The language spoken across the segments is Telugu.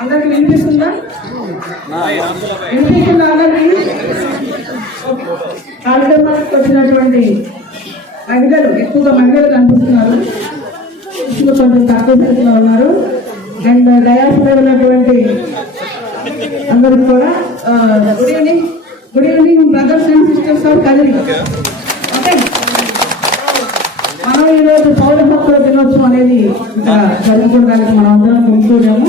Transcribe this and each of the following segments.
అందరికి వినిపిస్తుందా? వినిపిస్తుందా అందరికి? కార్యక్రమానికి వచ్చినటువంటి మహిళలు, ఎక్కువగా మహిళలు కనిపిస్తున్నారు, కొంచెం తక్కువ సంఖ్యలో ఉన్నారు. అండ్ డయాస్లో ఉన్నటువంటి అందరికి కూడా good evening brothers and sisters of Kadiri. Okay, మనం ఈరోజు పౌర హక్కుల దినోత్సవం అనేది జరుపుకోవడానికి మనం అందరం ముందున్నాము.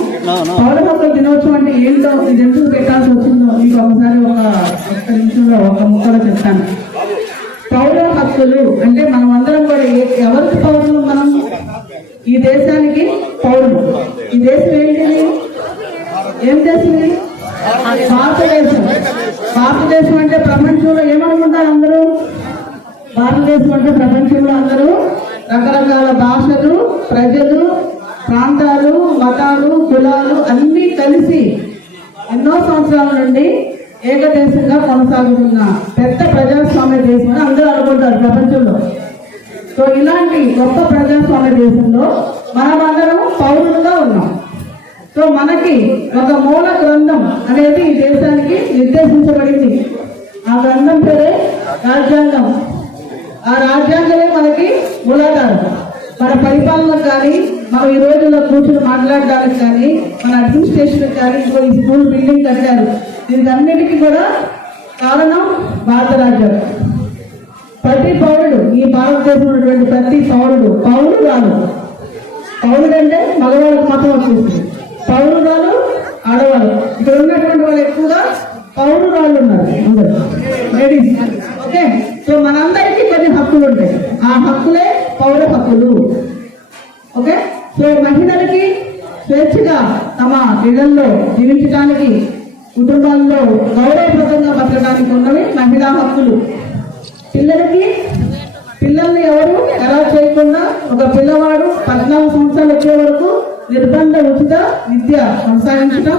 పౌర హక్కుల దినోత్సవం అంటే ఏంటో, ఇది ఎందుకు పెట్టాల్సి వచ్చిందో మీకు ఒకసారి ఒక్క నిమిషంలో ఒక ముక్కలో చెప్తాను. పౌర హక్కులు అంటే మనం అందరం కూడా ఎవరికి పౌరులు? మనం ఈ దేశానికి పౌరులు. ఈ దేశం ఏంటిది? ఏం దేశం ఇది? భారతదేశం. భారతదేశం అంటే ప్రపంచంలో ఏమనుకుంటారు అందరూ? భారతదేశం అంటే ప్రపంచంలో అందరూ రకరకాల భాషలు, ప్రజలు, ప్రాంతాలు, మతాలు, కులాలు అన్నీ కలిసి ఎన్నో సంవత్సరాల నుండి ఏకదేశంగా కొనసాగుతున్న పెద్ద ప్రజాస్వామ్య దేశం అని అందరూ అనుకుంటారు ప్రపంచంలో. సో ఇలాంటి గొప్ప ప్రజాస్వామ్య దేశంలో మనమందరం పౌరులుగా ఉన్నాం. సో మనకి ఒక మూల గ్రంథం అనేది ఈ దేశానికి నిర్దేశించబడింది. ఆ గ్రంథం పేరే రాజ్యాంగం. ఆ రాజ్యాంగమే మనకి మూలాధారం. మన పరిపాలనకు కానీ, మనం ఈ రోజుల్లో కూర్చుని మాట్లాడడానికి కానీ, మన అడ్మినిస్ట్రేషన్ కానీ, ఈ స్కూల్ బిల్డింగ్ కట్టారు. దీనికి అన్నిటికీ కూడా కారణం భారత రాజ్యాంగం. ప్రతి పౌరుడు, ఈ భారతదేశంలో ఉన్నటువంటి ప్రతి పౌరుడు పౌరురాలు. పౌరుడు అంటే మగవాళ్ళకి మాత్రం వచ్చేస్తుంది, పౌరురాలు ఆడవాళ్ళు. ఇక్కడ ఉన్నటువంటి వాళ్ళు ఎక్కువగా పౌరురాళ్ళు ఉన్నారు, అందరూ లేడీస్. ఓకే, సో మనందరికీ కొన్ని హక్కులు ఉంటాయి. ఆ హక్కులే పౌర హక్కులు. ఓకే, సో మహిళలకి స్వేచ్ఛగా తమ ఇళ్లలో జీవించడానికి, కుటుంబాల్లో గౌరవప్రదంగా బతకడానికి ఉన్నవి మహిళా హక్కులు. పిల్లల్ని ఎవరు ఎలా చేయకుండా ఒక పిల్లవాడు 14 సంవత్సరాలు వచ్చే వరకు నిర్బంధ ఉచిత విద్య కొనసాగించడం,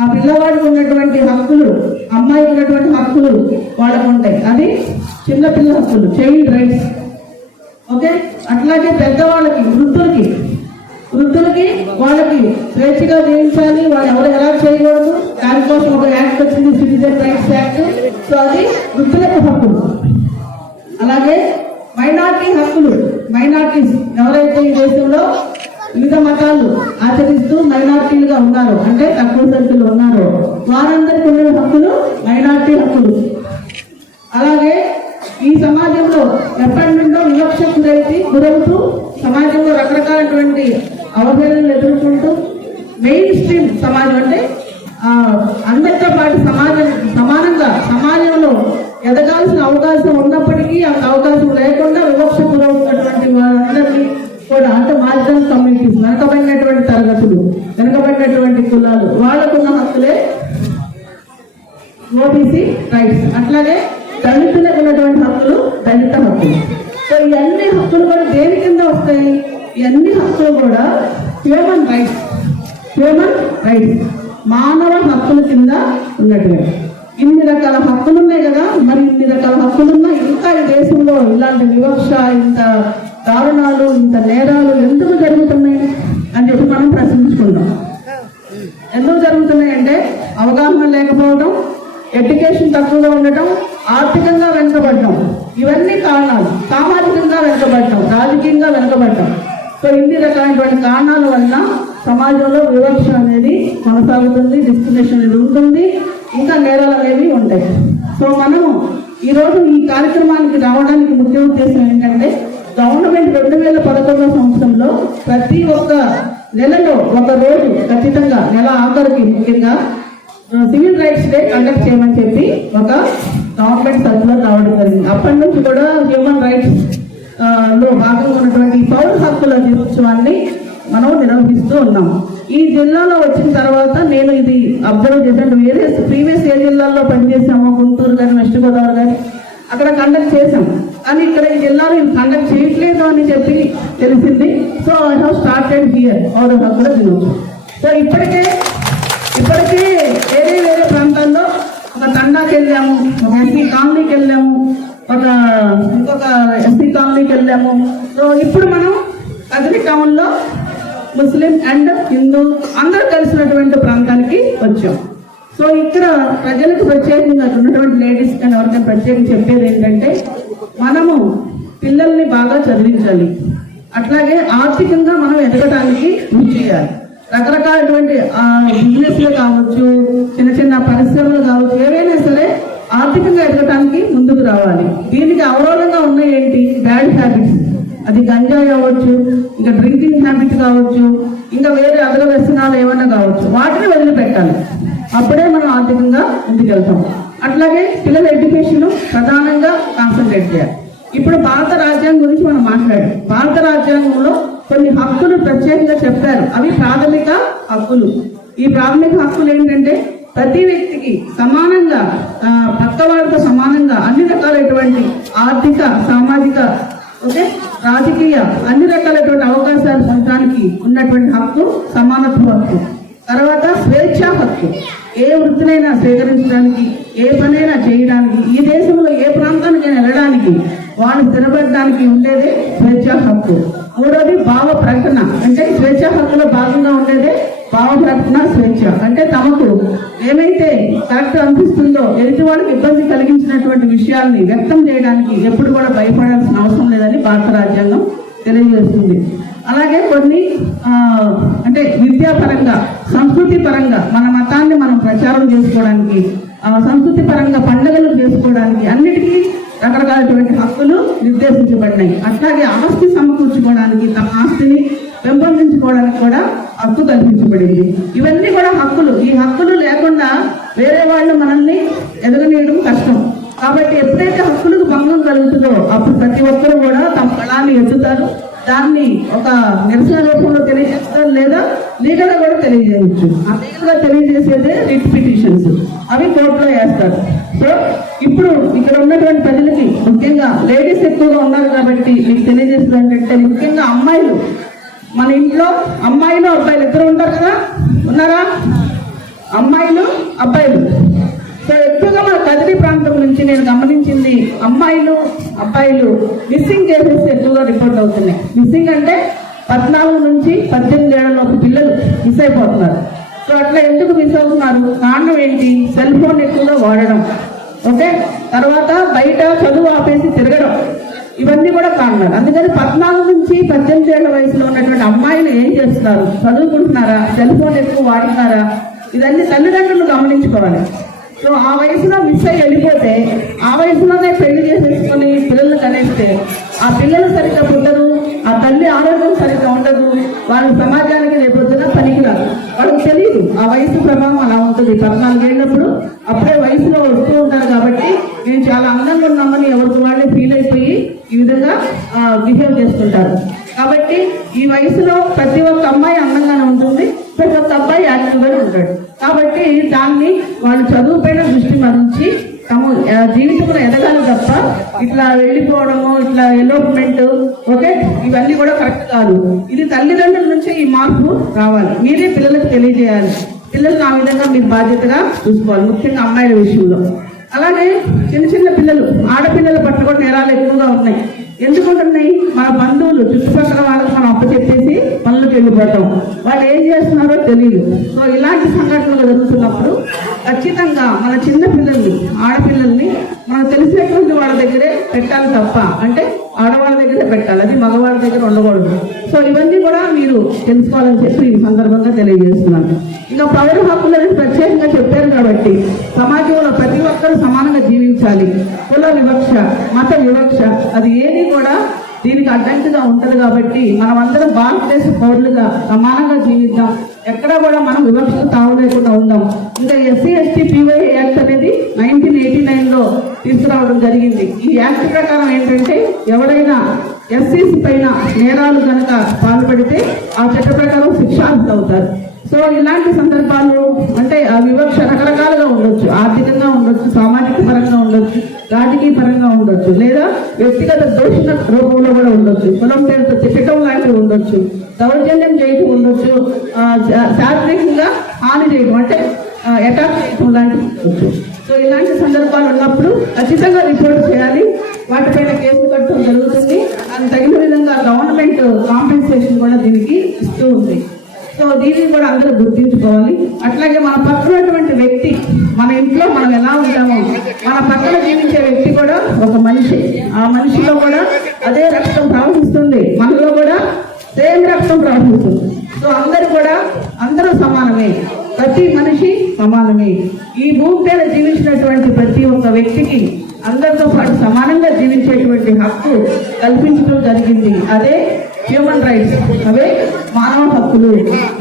ఆ పిల్లవాడికి ఉన్నటువంటి హక్కులు, అమ్మాయికి ఉన్నటువంటి హక్కులు వాళ్ళకు ఉంటాయి. అది చిన్నపిల్ల హక్కులు, చైల్డ్ రైట్స్. ఓకే, అట్లాగే పెద్దవాళ్ళకి, వృద్ధులకి వాళ్ళకి స్వేచ్ఛగా జీవించాలి, వాళ్ళు ఎవరు ఎలా చేయకూడదు, దానికోసం ఒక యాక్ట్ వచ్చింది, సిటిజన్ రైట్స్ యాక్ట్. సో అది వృద్ధులకు హక్కులు. అలాగే మైనార్టీ హక్కులు. మైనార్టీస్ ఎవరైతే ఈ దేశంలో వివిధ మతాలు ఆచరిస్తూ మైనార్టీలుగా ఉన్నారో, అంటే తక్కువ సంఖ్యలో ఉన్నారో, వారందరికీ ఉన్న హక్కులు మైనార్టీ హక్కులు. అలాగే ఈ సమాజంలో ఎప్పటి నుండో వివక్షకు గురవుతూ సమాజంలో రకరకాలటువంటి అవహేళనలు ఎదుర్కొంటూ మెయిన్ స్ట్రీమ్ సమాజం అంటే అందరితో పాటు సమానంగా సమాజంలో ఎదగాల్సిన అవకాశం ఉన్నప్పటికీ ఆ అవకాశం లేకుండా వివక్ష గురవుతున్నటువంటి వారందరినీ కూడా, అంటే మార్జినల్ కమ్యూనిటీస్, వెనకబడినటువంటి తరగతులు, వెనకబడినటువంటి కులాలు, వాళ్ళకున్న హక్కులే ఓబీసీ రైట్స్. అట్లాగే దళితులకు ఉన్నటువంటి హక్కులు దళిత హక్కులు. సో ఇవన్నీ హక్కులు కూడా దేని కింద వస్తాయి? ఇవన్నీ హక్కులు కూడా హ్యూమన్ రైట్స్, మానవ హక్కుల కింద ఉన్నటువంటి. ఇన్ని రకాల హక్కులు ఉన్నాయి కదా, మరి ఇన్ని రకాల హక్కులున్నా ఇంకా ఈ దేశంలో ఇలాంటి వివక్ష, ఇంత దారుణాలు, ఇంత నేరాలు ఎందుకు జరుగుతున్నాయి అని చెప్పి మనం ప్రశ్నించుకుందాం. ఎందుకు జరుగుతున్నాయి అంటే అవగాహన లేకపోవడం, ఎడ్యుకేషన్ తక్కువగా ఉండటం, ఆర్థికంగా వెనుకబడటం, ఇవన్నీ కారణాలు. సామాజికంగా వెనుకబడటం, రాజకీయంగా వెనుకబడటం. సో ఇన్ని రకాలైనటువంటి కారణాల వల్ల సమాజంలో వివక్ష అనేది కొనసాగుతుంది, డిస్క్రిమినేషన్ అనేది ఉంటుంది, ఇంకా నేరాలు అనేవి ఉంటాయి. సో మనము ఈరోజు ఈ కార్యక్రమానికి రావడానికి ముఖ్య ఉద్దేశం ఏంటంటే, గవర్నమెంట్ 2011 సంవత్సరంలో ప్రతి ఒక్క నెలలో ఒక రోజు ఖచ్చితంగా, నెల ఆఖరికి ముఖ్యంగా సివిల్ రైట్స్ డే కండక్ట్ చేయమని చెప్పి ఒక గవర్నమెంట్ సర్కులర్ రావడం జరిగింది. అప్పటి నుంచి కూడా హ్యూమన్ రైట్స్ లో భాగంగా ఉన్నటువంటి పౌర హక్కుల దినోత్సవాన్ని మనం నిర్వహిస్తూ ఉన్నాం. ఈ జిల్లాలో వచ్చిన తర్వాత నేను ఇది అబ్జర్వ్ చేశాను. వేరే ప్రీవియస్ ఏ జిల్లాల్లో పనిచేసామో, గుంటూరు కానీ, వెస్ట్ గోదావరి కానీ, అక్కడ కండక్ట్ చేసాం. కానీ ఇక్కడ ఈ జిల్లాలో ఇది కండక్ట్ చేయట్లేదు అని చెప్పి తెలిసింది. So I have started here పౌర హక్కుల దినోత్సవం. సో ఇప్పటికే వేరే ప్రాంతాల్లో ఒక తండాకి వెళ్ళాము, ఒక ఎస్సీ కాలనీకి వెళ్ళాము, ఇంకొక ఎస్సీ కాలనీకి వెళ్ళాము. సో ఇప్పుడు మనం కదిరి టౌన్లో ముస్లిం అండ్ హిందూ అందరూ కలిసినటువంటి ప్రాంతానికి వచ్చాం. సో ఇక్కడ ప్రజలకు ప్రత్యేకంగా ఉన్నటువంటి లేడీస్ కానీ ఎవరికైనా ప్రత్యేకంగా చెప్పేది ఏంటంటే, మనము పిల్లల్ని బాగా చదివించాలి, అట్లాగే ఆర్థికంగా మనం ఎదగడానికి కృషి చేయాలి. రకరకాలటువంటి బిజినెస్లు కావచ్చు, చిన్న చిన్న పరిశ్రమలు కావచ్చు, ఏవైనా సరే ఆర్థికంగా ఎదగడానికి ముందుకు రావాలి. దీనికి అవరోధంగా ఉన్నాయి ఏంటి? Bad habits. అది గంజాయి అవ్వచ్చు, ఇంకా డ్రింకింగ్ హ్యాబిట్ కావచ్చు, ఇంకా వేరే అదర వ్యసనాలు ఏమన్నా కావచ్చు, వాటిని వదిలిపెట్టాలి. అప్పుడే మనం ఆర్థికంగా ముందుకెళ్తాం. అట్లాగే పిల్లల ఎడ్యుకేషన్ ప్రధానంగా కాన్సన్ట్రేట్ చేయాలి. ఇప్పుడు భారత రాజ్యాంగం గురించి మనం మాట్లాడాం. భారత రాజ్యాంగంలో కొన్ని హక్కులు ప్రత్యేకంగా చెప్పారు. అవి ప్రాథమిక హక్కులు. ఈ ప్రాథమిక హక్కులు ఏంటంటే, ప్రతి వ్యక్తికి సమానంగా, పక్కవారితో సమానంగా అన్ని రకాలైనటువంటి ఆర్థిక, సామాజిక, రాజకీయ అన్ని రకాలైనటువంటి అవకాశాలు పొందడానికి ఉన్నటువంటి హక్కు సమానత్వ హక్కు. తర్వాత స్వేచ్ఛా హక్కు. ఏ వృత్తినైనా స్వీకరించడానికి, ఏ పనైనా చేయడానికి, ఈ దేశంలో ఏ ప్రాంతానికైనా వెళ్ళడానికి, వాళ్ళు స్థిరపడడానికి ఉండేదే స్వేచ్ఛా హక్కు. మూడోది భావ ప్రకటన. అంటే స్వేచ్ఛా హక్కులో భాగంగా ఉండేదే భావ ప్రకటన స్వేచ్ఛ. అంటే తమకు ఏమైతే కరెక్ట్ అనిపిస్తుందో, ఎదుటి వాళ్ళకి ఇబ్బంది కలిగించినటువంటి విషయాల్ని వ్యక్తం చేయడానికి ఎప్పుడు కూడా భయపడాల్సిన అవసరం లేదని భారత రాజ్యాంగం తెలియజేస్తుంది. అలాగే కొన్ని అంటే విద్యాపరంగా, సంస్కృతి పరంగా మన మతాన్ని మనం ప్రచారం చేసుకోవడానికి, సంస్కృతి పరంగా పండుగలు చేసుకోవడానికి అన్నిటికీ రకరకాలైనటువంటి హక్కులు నిర్దేశించబడినాయి. అట్లాగే ఆస్తి సమకూర్చుకోవడానికి, తమ ఆస్తిని పెంపొందించుకోవడానికి కూడా హక్కు కల్పించబడింది. ఇవన్నీ కూడా హక్కులు. ఈ హక్కులు లేకుండా వేరే వాళ్ళు మనల్ని ఎదగనీయడం కష్టం. కాబట్టి ఎప్పుడైతే హక్కులకు భంగం కలుగుతుందో అప్పుడు ప్రతి ఒక్కరూ కూడా తమ కళాన్ని ఎత్తుతారు. దాన్ని ఒక నిరసన రూపంలో తెలియజేస్తారు, లేదా లీగల్ గా కూడా తెలియజేయవచ్చు. ఆ లీగల్ గా తెలియజేసేదే రిట్ పిటిషన్స్. అవి కోర్టులో వేస్తారు. సో ఇప్పుడు ఇక్కడ ఉన్నటువంటి ప్రజలకి, ముఖ్యంగా లేడీస్ ఎక్కువగా ఉన్నారు కాబట్టి మీకు తెలియజేస్తుంది ఏంటంటే, ముఖ్యంగా అమ్మాయిలు, మన ఇంట్లో అమ్మాయిలు అబ్బాయిలు ఇద్దరు ఉంటారు కదా, ఉన్నారా? అమ్మాయిలు అబ్బాయిలు. సో ఎక్కువగా మన కదిరి ప్రాంతం నుంచి నేను గమనించింది, అమ్మాయిలు అబ్బాయిలు మిస్సింగ్ కేసెస్ ఎక్కువగా రిపోర్ట్ అవుతున్నాయి. మిస్సింగ్ అంటే 14 నుంచి 18 ఏళ్లలోపు పిల్లలు మిస్ అయిపోతున్నారు. సో అట్లా ఎందుకు మిస్ అవుతున్నారు? కారణం ఏంటి? సెల్ ఫోన్ ఎక్కువగా వాడడం, తర్వాత బయట చదువు ఆపేసి తిరగడం, ఇవన్నీ కూడా కారణాలు. అందుకని 14 నుంచి 18 ఏళ్ల వయసులో ఉన్నటువంటి అమ్మాయిలు ఏం చేస్తున్నారు? చదువుకుంటున్నారా? సెల్ ఫోన్ ఎక్కువ వాడుతున్నారా? ఇదన్నీ తల్లిదండ్రులు గమనించుకోవాలి. సో ఆ వయసులో మిస్ అయ్యి వెళ్ళిపోతే, ఆ వయసులోనే పెళ్లి చేసేసుకొని పిల్లలు కనేస్తే ఆ పిల్లలు సరిగ్గా పుట్టరు, ఆ తల్లి ఆరోగ్యం సరిగ్గా ఉండదు, వాళ్ళు సమాజానికి రేపొద్దున పనికిరాదు. వాళ్ళకి తెలియదు ఆ వయసు ప్రభావం అలా ఉంటుంది. 14 ఏళ్ళప్పుడు అప్పుడే వయసులో వస్తూ ఉంటారు కాబట్టి నేను చాలా అందంగా ఉన్నామని ఎవరికి వాళ్ళే ఫీల్ అయిపోయి ఈ విధంగా బిహేవ్ చేస్తుంటారు. కాబట్టి ఈ వయసులో ప్రతి ఒక్క అమ్మాయి అందంగానే ఉంటుంది, ప్రతి ఒక్క అబ్బాయి యాక్టివ్గానే ఉంటాడు. కాబట్టి దాన్ని వాళ్ళు చదువు పైన దృష్టి మరించి తమ జీవితంలో ఎదగాలి తప్ప ఇట్లా వెళ్ళిపోవడము, ఇట్లా ఎలోప్మెంట్, ఇవన్నీ కూడా కరెక్ట్ కాదు. ఇది తల్లిదండ్రుల నుంచే ఈ మార్పు రావాలి. మీరే పిల్లలకు తెలియజేయాలి. పిల్లలు ఆ విధంగా మీరు బాధ్యతగా చూసుకోవాలి, ముఖ్యంగా అమ్మాయిల విషయంలో. అలాగే చిన్న చిన్న పిల్లలు, ఆడపిల్లల పట్ల కూడా నేరాలు ఎక్కువగా ఉన్నాయి. ఎందుకుంటున్నాయి? మన బంధువులు, చుట్టుపక్కల వాళ్ళకి మనం అప్పచెప్పేసి పనులకు వెళ్ళిపోతాం. వాళ్ళు ఏం చేస్తున్నారో తెలియదు. సో ఇలాంటి సంఘటనలు జరుగుతున్నప్పుడు ఖచ్చితంగా మన చిన్న పిల్లల్ని, ఆడపిల్లల్ని మనకు తెలిసినటువంటి వాళ్ళ దగ్గరే పెట్టాలి తప్ప, అంటే ఆడవాళ్ళ దగ్గరే పెట్టాలి, అది మగవాళ్ళ దగ్గర ఉండకూడదు. సో ఇవన్నీ కూడా మీరు తెలుసుకోవాలని చెప్పి ఈ సందర్భంగా తెలియజేస్తున్నాను. ఇంకా పౌర హక్కులని ప్రత్యేకంగా చెప్పారు కాబట్టి సమాజంలో ప్రతి ఒక్కరూ సమానంగా జీవించాలి. కుల వివక్ష, మత వివక్ష అది ఏది కూడా దీనికి అడ్డంకిగా ఉంటది. కాబట్టి మనమందరం భారతదేశ పౌరులుగా సమానంగా జీవిద్దాం. ఎక్కడా కూడా మనం వివక్షకు తావు లేకుండా ఉందాం. ఇంకా ఎస్సీ ఎస్టీ పీవై యాక్ట్ అనేది 1989లో తీసుకురావడం జరిగింది. ఈ యాక్ట్ ప్రకారం ఏంటంటే, ఎవరైనా ఎస్సీసీ పైన నేరాలు కనుక పాల్పడితే ఆ చట్ట ప్రకారం శిక్షార్హులు అవుతారు. సో ఇలాంటి సందర్భాలు అంటే ఆ వివక్ష రకరకాలుగా ఉండొచ్చు. ఆర్థికంగా ఉండొచ్చు, సామాజిక పరంగా ఉండొచ్చు, రాజకీయ పరంగా ఉండొచ్చు, లేదా వ్యక్తిగత దోషణ రూపంలో కూడా ఉండొచ్చు. కులం పేరుతో తిట్టడం లాంటివి ఉండొచ్చు, దౌర్జన్యం చేయడం ఉండొచ్చు, శారీరకంగా హాని చేయడం అంటే అటాక్ చేయడం లాంటివి ఉండొచ్చు. సో ఇలాంటి సందర్భాలు ఉన్నప్పుడు ఖచ్చితంగా రిపోర్ట్ చేయాలి. వాటిపైన కేసు కట్టడం జరుగుతుంది. దానికి తగిన విధంగా గవర్నమెంట్ కాంపెన్సేషన్ కూడా దీనికి ఇస్తూ ఉంది. సో దీన్ని కూడా అందరూ గుర్తించుకోవాలి. అట్లాగే మన పక్కనటువంటి వ్యక్తి, మన ఇంట్లో మనం ఎలా ఉంటామో మన పక్కన జీవించే వ్యక్తి కూడా ఒక మనిషి. ఆ మనిషిలో కూడా అదే రక్తం ప్రవహిస్తుంది, మనలో కూడా సేమ్ రక్తం ప్రవహిస్తుంది. సో అందరూ సమానమే, ప్రతి మనిషి సమానమే. ఈ భూమి మీద జీవించినటువంటి ప్రతి ఒక్క వ్యక్తికి అందరితో పాటు సమానంగా జీవించేటువంటి హక్కు కల్పించడం జరిగింది. అదే హ్యూమన్ రైట్స్, అవే మానవ హక్కులు.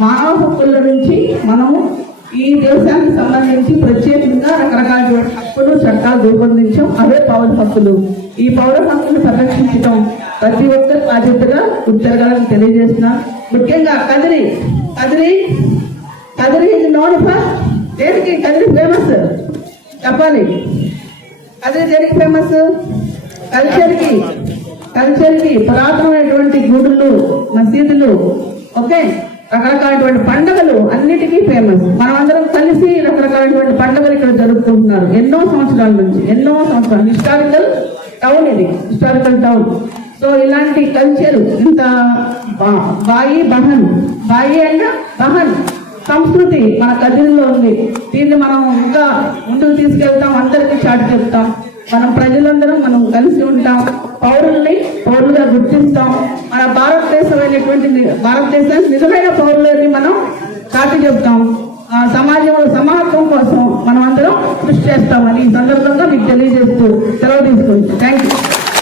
మానవ హక్కుల నుంచి మనము ఈ దేశానికి సంబంధించి ప్రత్యేకంగా రకరకాల హక్కులు చట్టాలు రూపొందించాం, అవే పౌర హక్కులు. ఈ పౌర హక్కులు పరిరక్షించడం ప్రతి ఒక్కరి బాధ్యతగా గుర్తిరగాలని తెలియజేస్తున్నాం. ముఖ్యంగా కదిరి నోన్ ఫర్ దేనికి కదిరి ఫేమస్ చెప్పాలి. కదిరి దేనికి ఫేమస్? కల్చర్కి పురాతనమైనటువంటి గుడులు, మసీదులు, ఓకే, రకరకాలటువంటి పండుగలు అన్నిటికీ ఫేమస్. మనమందరం కలిసి రకరకాలటువంటి పండుగలు ఇక్కడ జరుపుకుంటున్నారు ఎన్నో సంవత్సరాల నుంచి. హిస్టారికల్ టౌన్ ఇది, హిస్టారికల్ టౌన్. సో ఇలాంటి కల్చర్ ఇంత బాయి అండ్ బహన్ సంస్కృతి మన కదిరిలో ఉంది. దీన్ని మనం ఇంకా ముందుకు తీసుకెళ్తాం, అందరికీ చాటి చెప్తాం. మనం ప్రజలందరం మనం కలిసి ఉంటాం, పౌరులుగా గుర్తిస్తాం. మన భారతదేశానికి నిజమైన పౌరులని మనం చాటి చెప్తాం. సమాజంలో సమానత్వం కోసం మనం అందరం కృషి చేస్తామని ఈ సందర్భంగా మీకు తెలియజేస్తూ సెలవు తీసుకుంటాం. Thank you.